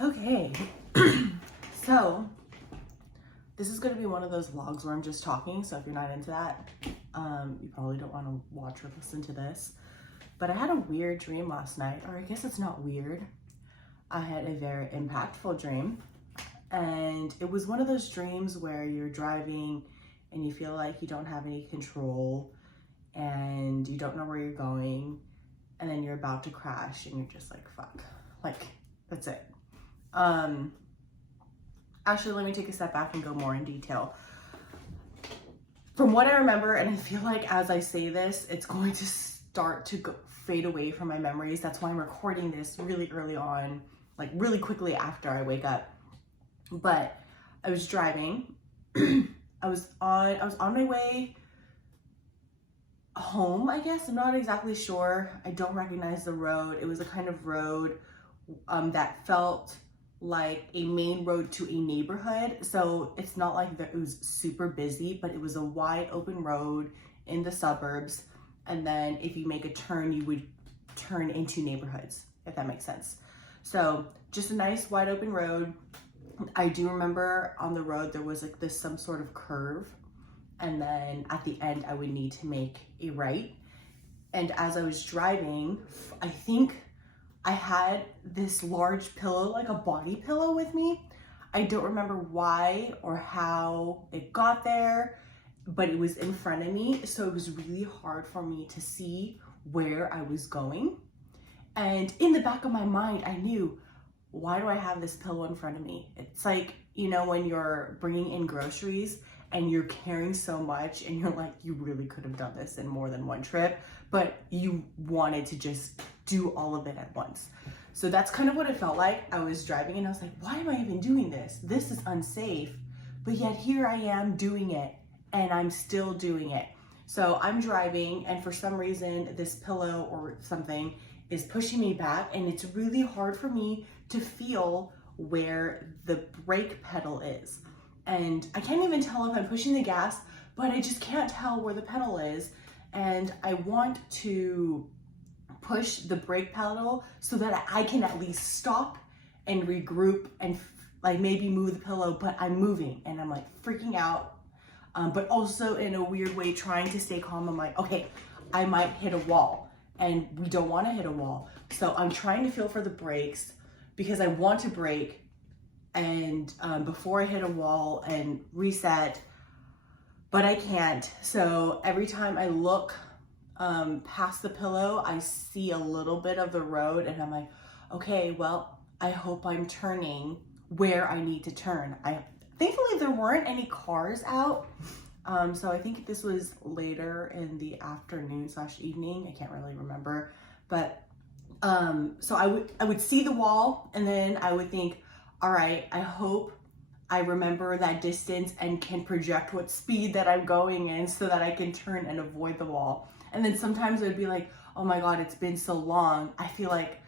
Okay, so this is going to be one of those vlogs where I'm just talking, so if you're not into that, you probably don't want to watch or listen to this. But I had a weird dream last night, or I guess it's not weird. I had a very impactful dream, and it was one of those dreams where you're driving and you feel like you don't have any control and you don't know where you're going, and then you're about to crash and you're just like, fuck, like, that's it. Actually, let me take a step back and go more in detail. From what I remember, and I feel like as I say this, it's going to start to fade away from my memories. That's why I'm recording this really early on, like really quickly after I wake up. But I was driving. I was on my way home, I guess. I'm not exactly sure. I don't recognize the road. It was a kind of road that felt like a main road to a neighborhood. So it's not like it was super busy, but it was a wide open road in the suburbs. And then if you make a turn, you would turn into neighborhoods, if that makes sense. So just a nice wide open road. I do remember on the road, there was like some sort of curve. And then at the end, I would need to make a right. And as I was driving, I think I had this large pillow, like a body pillow with me. I don't remember why or how it got there, but it was in front of me. So it was really hard for me to see where I was going. And in the back of my mind, I knew, why do I have this pillow in front of me? It's like, you know, when you're bringing in groceries and you're carrying so much and you're like, you really could have done this in more than one trip, but you wanted to just do all of it at once. So that's kind of what it felt like. I was driving and I was like, why am I even doing this? This is unsafe, but yet here I am doing it and I'm still doing it. So I'm driving and for some reason this pillow or something is pushing me back and it's really hard for me to feel where the brake pedal is. And I can't even tell if I'm pushing the gas, but I just can't tell where the pedal is. And I want to push the brake pedal so that I can at least stop and regroup and like maybe move the pillow, but I'm moving and I'm like freaking out, but also in a weird way trying to stay calm. I'm like, okay, I might hit a wall and we don't want to hit a wall. So I'm trying to feel for the brakes because I want to brake and before I hit a wall and reset, but I can't. So every time I look past the pillow, I see a little bit of the road and I'm like, okay, well, I hope I'm turning where I need to turn. Thankfully there weren't any cars out. So I think this was later in the afternoon / evening. I can't really remember, but so I would see the wall and then I would think, all right, I hope I remember that distance and can project what speed that I'm going in so that I can turn and avoid the wall. And then sometimes it would be like, oh my God, it's been so long. I feel like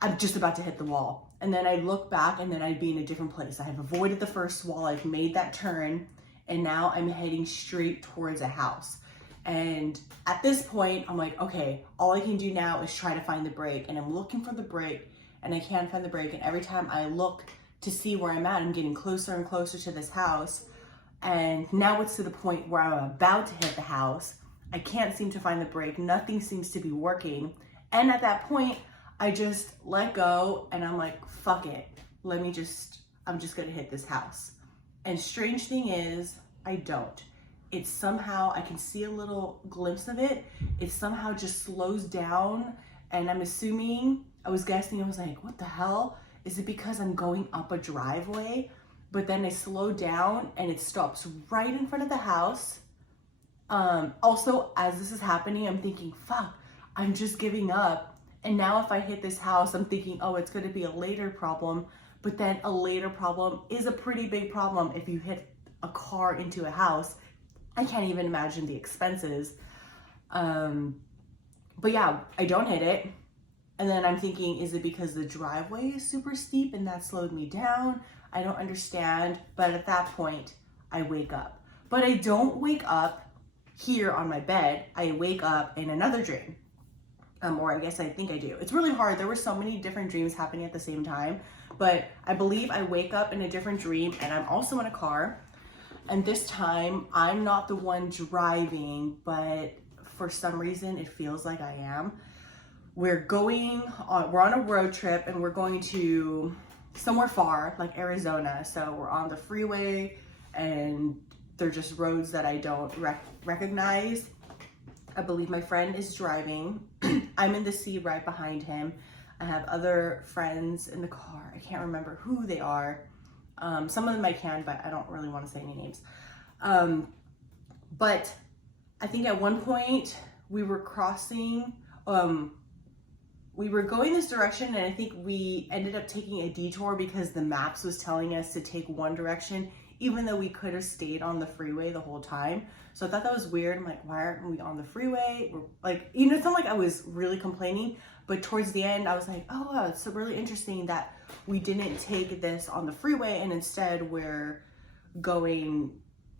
I'm just about to hit the wall. And then I'd look back and then I'd be in a different place. I have avoided the first wall, I've made that turn, and now I'm heading straight towards a house. And at this point, I'm like, okay, all I can do now is try to find the brake. And I'm looking for the brake and I can't find the brake. And every time I look to see where I'm at, I'm getting closer and closer to this house. And now it's to the point where I'm about to hit the house. I can't seem to find the brake. Nothing seems to be working. And at that point, I just let go and I'm like, fuck it. I'm just gonna hit this house. And strange thing is, I don't. It's somehow, I can see a little glimpse of it. It somehow just slows down. And I'm assuming, I was guessing, I was like, what the hell? Is it because I'm going up a driveway? But then I slow down and it stops right in front of the house. Also, as this is happening, I'm thinking, fuck, I'm just giving up. And now if I hit this house, I'm thinking, oh, it's gonna be a later problem. But then a later problem is a pretty big problem if you hit a car into a house. I can't even imagine the expenses. But yeah, I don't hit it. And then I'm thinking, is it because the driveway is super steep and that slowed me down? I don't understand. But at that point, I wake up. But I don't wake up here on my bed. I wake up in another dream. Or I guess I think I do. It's really hard. There were so many different dreams happening at the same time. But I believe I wake up in a different dream and I'm also in a car. And this time I'm not the one driving, but for some reason it feels like I am. We're on a road trip and we're going to somewhere far, like Arizona. So we're on the freeway and they're just roads that I don't recognize. I believe my friend is driving. I'm in the seat right behind him. I have other friends in the car. I can't remember who they are. Some of them I can, but I don't really want to say any names. But I think at one point we were crossing, we were going this direction, and I think we ended up taking a detour because the maps was telling us to take one direction, even though we could have stayed on the freeway the whole time. So I thought that was weird. I'm like, why aren't we on the freeway? We're like, you know, it's not like I was really complaining, but towards the end I was like, oh, wow, it's really interesting that we didn't take this on the freeway and instead we're going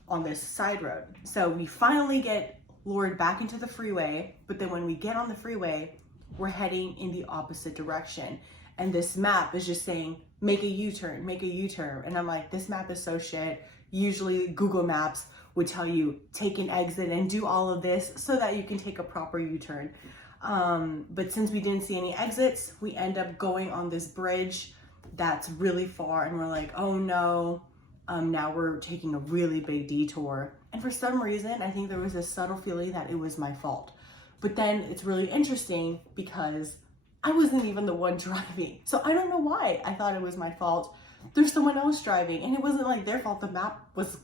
on this side road. So we finally get lured back into the freeway, but then when we get on the freeway, we're heading in the opposite direction. And this map is just saying, make a U-turn, make a U-turn. And I'm like, this map is so shit. Usually Google Maps would tell you take an exit and do all of this so that you can take a proper U-turn. But since we didn't see any exits, we end up going on this bridge that's really far. And we're like, oh no, now we're taking a really big detour. And for some reason, I think there was a subtle feeling that it was my fault. But then it's really interesting because I wasn't even the one driving. So I don't know why I thought it was my fault. There's someone else driving and it wasn't like their fault. The map was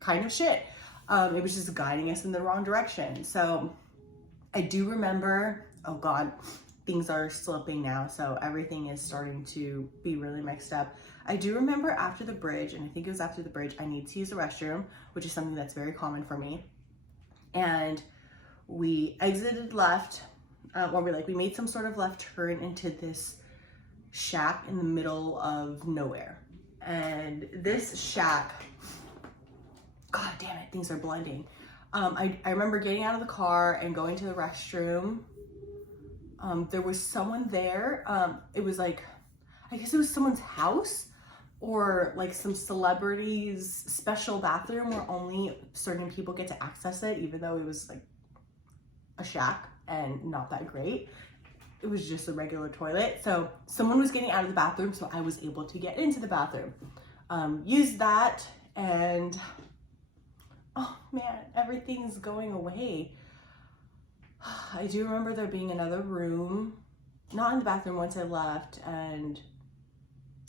kind of shit. It was just guiding us in the wrong direction. So I do remember, oh God, things are slipping now. So everything is starting to be really mixed up. I do remember after the bridge, and I think it was after the bridge, I need to use the restroom, which is something that's very common for me. And we exited left, we made some sort of left turn into this shack in the middle of nowhere. And this shack, God damn it, things are blending. I remember getting out of the car and going to the restroom. There was someone there. It was like, I guess it was someone's house or like some celebrity's special bathroom where only certain people get to access it, even though it was like a shack and not that great. It was just a regular toilet. So someone was getting out of the bathroom, so I was able to get into the bathroom. Used that, and oh man, everything's going away. I do remember there being another room, not in the bathroom once I left, and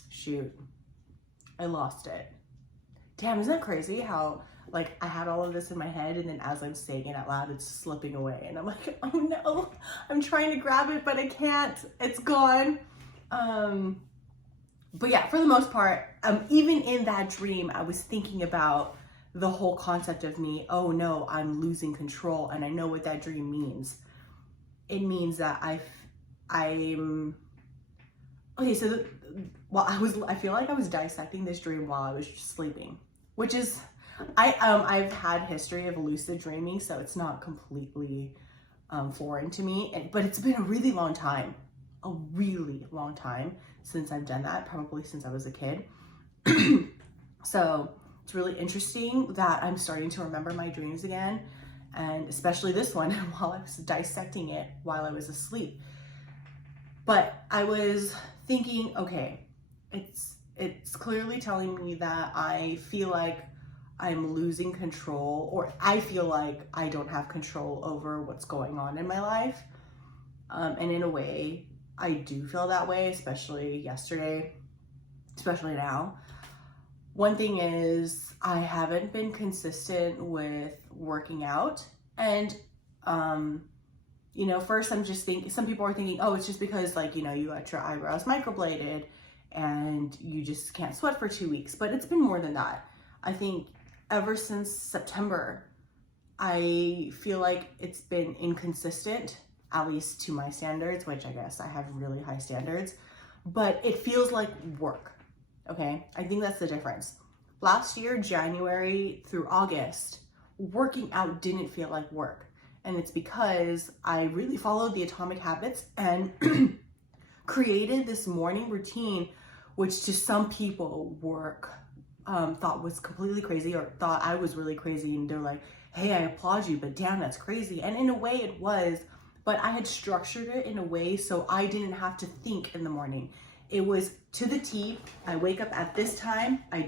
shoot, I lost it. Damn, isn't that crazy how like I had all of this in my head and then as I'm saying it out loud, it's slipping away. And I'm like, oh no, I'm trying to grab it, but I can't, it's gone. But yeah, for the most part, even in that dream, I was thinking about the whole concept of me, oh no, I'm losing control. And I know what that dream means. It means that I'm, okay, so I feel like I was dissecting this dream while I was just sleeping, which is, I've had history of lucid dreaming, so it's not completely foreign to me, but it's been a really long time since I've done that, probably since I was a kid. So it's really interesting that I'm starting to remember my dreams again, and especially this one while I was dissecting it while I was asleep. But I was thinking, okay, it's clearly telling me that I feel like I'm losing control, or I feel like I don't have control over what's going on in my life. And in a way, I do feel that way, especially yesterday, especially now. One thing is I haven't been consistent with working out. And, you know, first I'm just thinking, some people are thinking, oh, it's just because like, you know, you got your eyebrows microbladed and you just can't sweat for 2 weeks, but it's been more than that. I think ever since September, I feel like it's been inconsistent, at least to my standards, which I guess I have really high standards, but it feels like work, okay? I think that's the difference. Last year, January through August, working out didn't feel like work. And it's because I really followed the Atomic Habits and created this morning routine which to some people thought was completely crazy, or thought I was really crazy. And they're like, hey, I applaud you, but damn, that's crazy. And in a way it was, but I had structured it in a way so I didn't have to think in the morning. It was to the T. I wake up at this time. I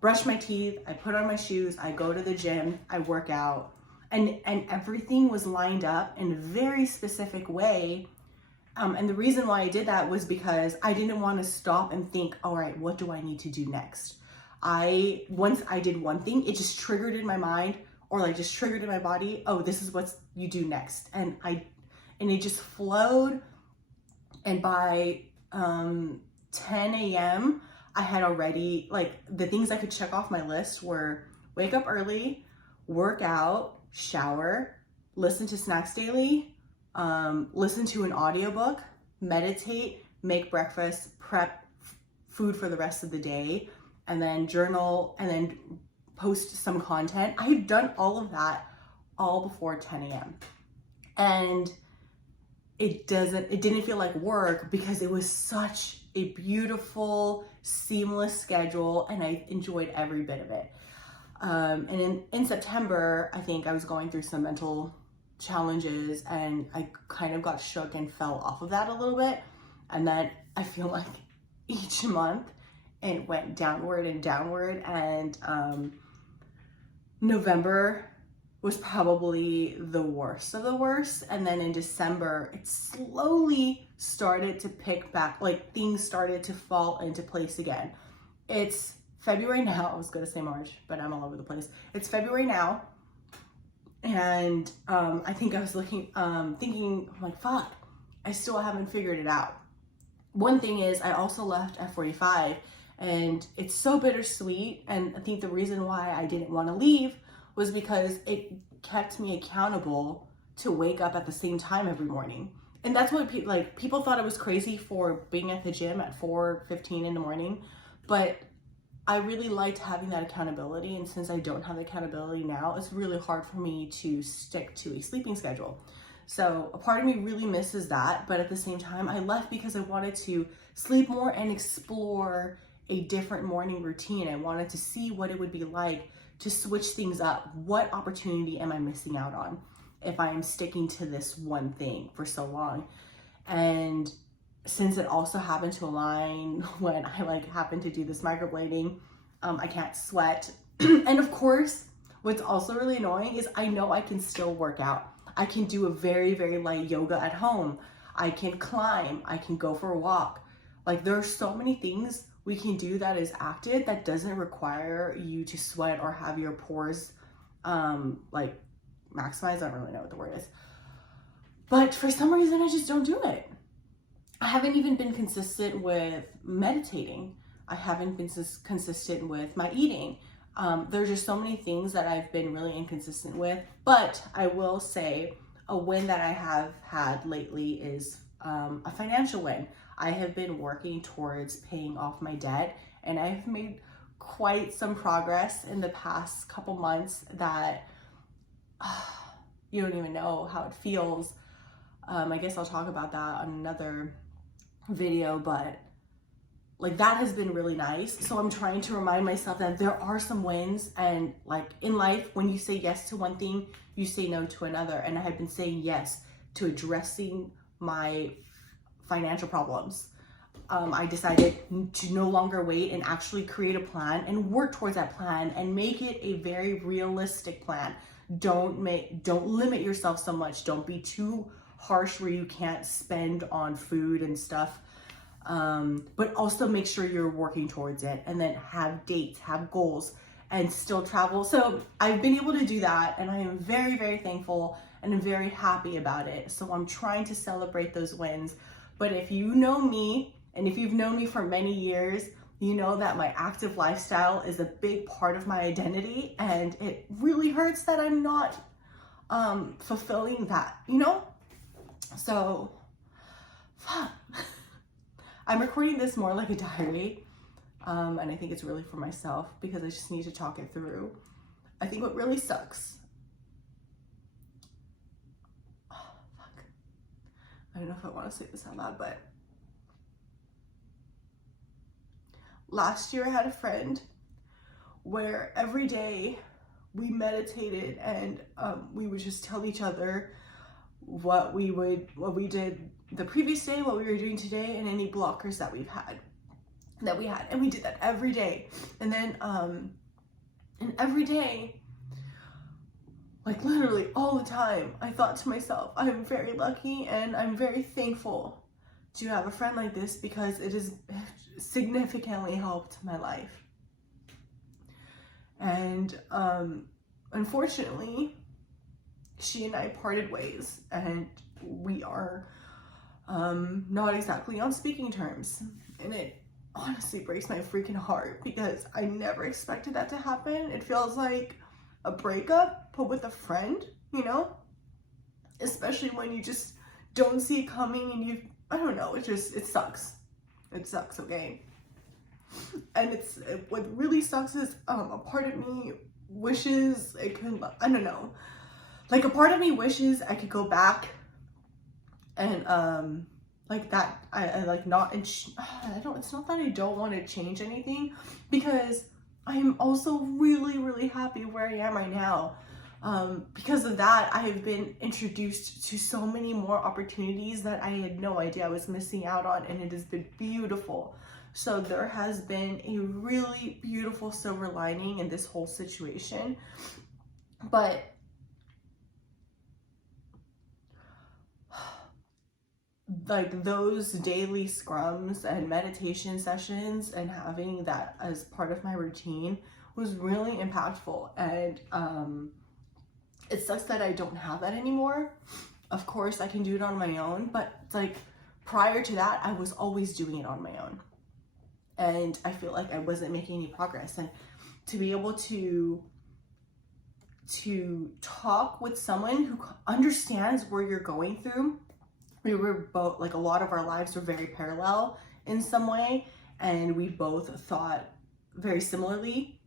brush my teeth, I put on my shoes, I go to the gym, I work out, and everything was lined up in a very specific way. And the reason why I did that was because I didn't want to stop and think, all right, what do I need to do next? Once I did one thing, it just triggered in my mind, or like just triggered in my body. Oh, this is what you do next. And it just flowed. And by 10 a.m., I had already, like, the things I could check off my list were wake up early, work out, shower, listen to Snacks Daily, listen to an audiobook, meditate, make breakfast, prep food for the rest of the day, and then journal, and then post some content. I had done all of that all before 10 a.m. And it didn't feel like work because it was such a beautiful, seamless schedule, and I enjoyed every bit of it. And in September, I think I was going through some mental challenges, and I kind of got shook and fell off of that a little bit. And then I feel like each month it went downward and downward. And November was probably the worst of the worst. And then in December, it slowly started to pick back, like things started to fall into place again. It's February now. I was gonna say March, but I'm all over the place. It's February now. And I think I was thinking, I'm like, fuck, I still haven't figured it out. One thing is I also left F45, and it's so bittersweet. And I think the reason why I didn't want to leave was because it kept me accountable to wake up at the same time every morning. And that's what people thought I was crazy for being at the gym at 4:15 in the morning, but I really liked having that accountability. And since I don't have accountability now, it's really hard for me to stick to a sleeping schedule. So a part of me really misses that, but at the same time, I left because I wanted to sleep more and explore a different morning routine. I wanted to see what it would be like to switch things up. What opportunity am I missing out on if I am sticking to this one thing for so long? And since it also happened to align when I happened to do this microblading, I can't sweat. And of course, what's also really annoying is I know I can still work out. I can do a very, very light yoga at home. I can climb, I can go for a walk. Like, there are so many things we can do that is active that doesn't require you to sweat or have your pores maximized. I don't really know what the word is. But for some reason, I just don't do it. I haven't even been consistent with meditating. I haven't been consistent with my eating. There's just so many things that I've been really inconsistent with. But I will say a win that I have had lately is a financial win. I have been working towards paying off my debt, and I've made quite some progress in the past couple months that you don't even know how it feels. I guess I'll talk about that on another video, but that has been really nice. So I'm trying to remind myself that there are some wins, and in life, when you say yes to one thing, you say no to another. And I have been saying yes to addressing my financial problems. I decided to no longer wait and actually create a plan and work towards that plan and make it a very realistic plan. Don't limit yourself so much. Don't be too harsh where you can't spend on food and stuff. But also make sure you're working towards it, and then have dates, have goals, and still travel. So I've been able to do that, and I am very, very thankful and I'm very happy about it. So I'm trying to celebrate those wins. But if you know me, and if you've known me for many years, you know that my active lifestyle is a big part of my identity, and it really hurts that I'm not fulfilling that, So, fuck. I'm recording this more like a diary, and I think it's really for myself because I just need to talk it through. I think what really sucks, I don't know if I want to say this out loud, but last year I had a friend where every day we meditated and we would just tell each other what we did the previous day, what we were doing today, and any blockers that we had. And we did that every day. And then and every day, like literally all the time, I thought to myself, I'm very lucky and I'm very thankful to have a friend like this, because it has significantly helped my life. And unfortunately, she and I parted ways, and we are not exactly on speaking terms. And it honestly breaks my freaking heart, because I never expected that to happen. It feels like a breakup, but with a friend, you know? Especially when you just don't see it coming and I don't know, it sucks. It sucks, okay? And what really sucks is a part of me wishes I could, I don't know. Like a part of me wishes I could go back and like that, I like not, and it's not that I don't want to change anything, because I'm also really, really happy where I am right now. Because of that, I have been introduced to so many more opportunities that I had no idea I was missing out on, and it has been beautiful. So there has been a really beautiful silver lining in this whole situation. But like those daily scrums and meditation sessions and having that as part of my routine was really impactful. And it sucks that I don't have that anymore. Of course, I can do it on my own, but it's like prior to that, I was always doing it on my own. And I feel like I wasn't making any progress. And to be able to talk with someone who understands where you're going through, we were both, like a lot of our lives were very parallel in some way, and we both thought very similarly.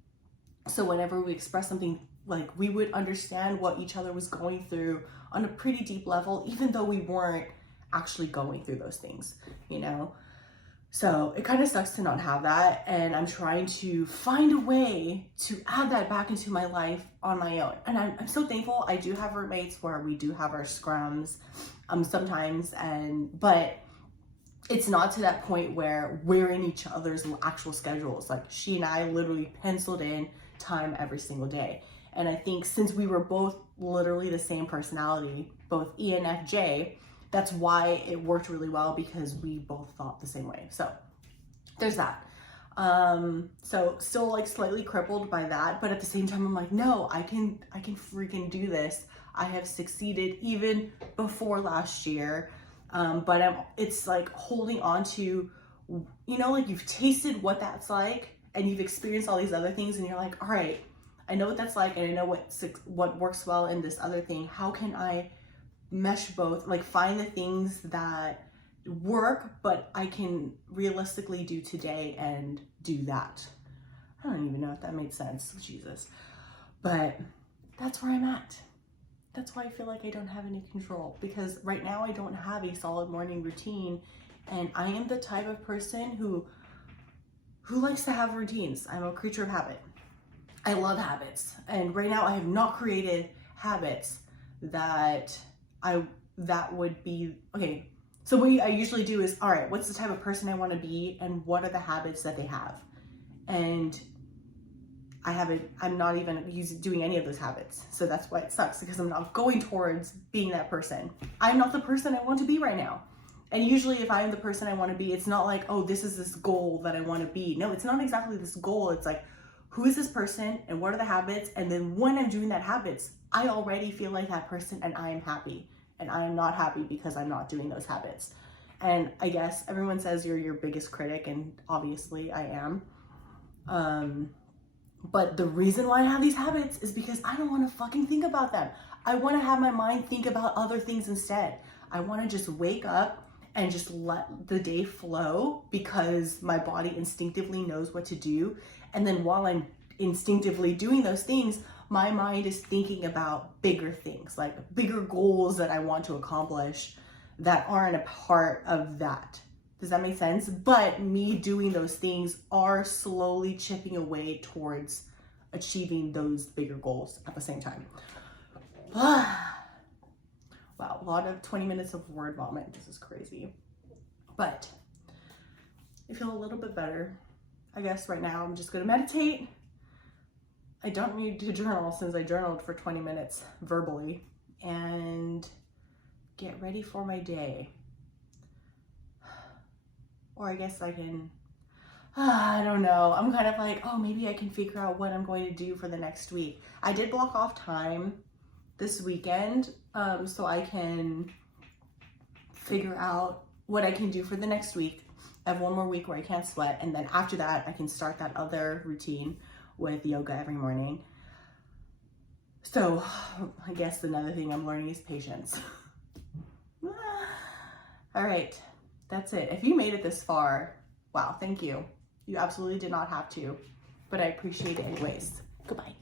So whenever we expressed something, like we would understand what each other was going through on a pretty deep level, even though we weren't actually going through those things, you know? So it kind of sucks to not have that, and I'm trying to find a way to add that back into my life on my own. And I'm so thankful I do have roommates where we do have our scrums sometimes, but it's not to that point where we're in each other's actual schedules. Like she and I literally penciled in time every single day. And I think since we were both literally the same personality, both ENFJ, that's why it worked really well, because we both thought the same way. So there's that. So still like slightly crippled by that, but at the same time, I'm like, no, I can freaking do this. I have succeeded even before last year. But it's like holding on to, you know, like you've tasted what that's like and you've experienced all these other things, and you're like, all right, I know what that's like, and I know what works well in this other thing. How can I mesh both, like find the things that work, but I can realistically do today and do that. I don't even know if that made sense, Jesus. But that's where I'm at. That's why I feel like I don't have any control, because right now I don't have a solid morning routine, and I am the type of person who likes to have routines. I'm a creature of habit. I love habits, and right now I have not created habits that would be okay. So what I usually do is, all right, what's the type of person I want to be, and what are the habits that they have? And I'm not even doing any of those habits. So that's why it sucks, because I'm not going towards being that person. I'm not the person I want to be right now. And usually if I am the person I want to be, it's not like, oh, this is this goal that I want to be. No, it's not exactly this goal. It's like, who is this person and what are the habits? And then when I'm doing that habits, I already feel like that person and I am happy. And I am not happy because I'm not doing those habits. And I guess everyone says you're your biggest critic, and obviously I am. But the reason why I have these habits is because I don't want to fucking think about them. I want to have my mind think about other things instead. I want to just wake up and just let the day flow, because my body instinctively knows what to do. And then while I'm instinctively doing those things, my mind is thinking about bigger things, like bigger goals that I want to accomplish that aren't a part of that Does that make sense? But me doing those things are slowly chipping away towards achieving those bigger goals at the same time. Wow, a lot of 20 minutes of word vomit. This is crazy. But I feel a little bit better. I guess right now I'm just gonna meditate. I don't need to journal since I journaled for 20 minutes verbally, and get ready for my day. Or I guess I can, I don't know. I'm kind of like, oh, maybe I can figure out what I'm going to do for the next week. I did block off time this weekend, so I can figure out what I can do for the next week. I have one more week where I can't sweat, and then after that, I can start that other routine with yoga every morning. So I guess another thing I'm learning is patience. All right, that's it. If you made it this far, wow, thank you. You absolutely did not have to, but I appreciate it anyways. Goodbye.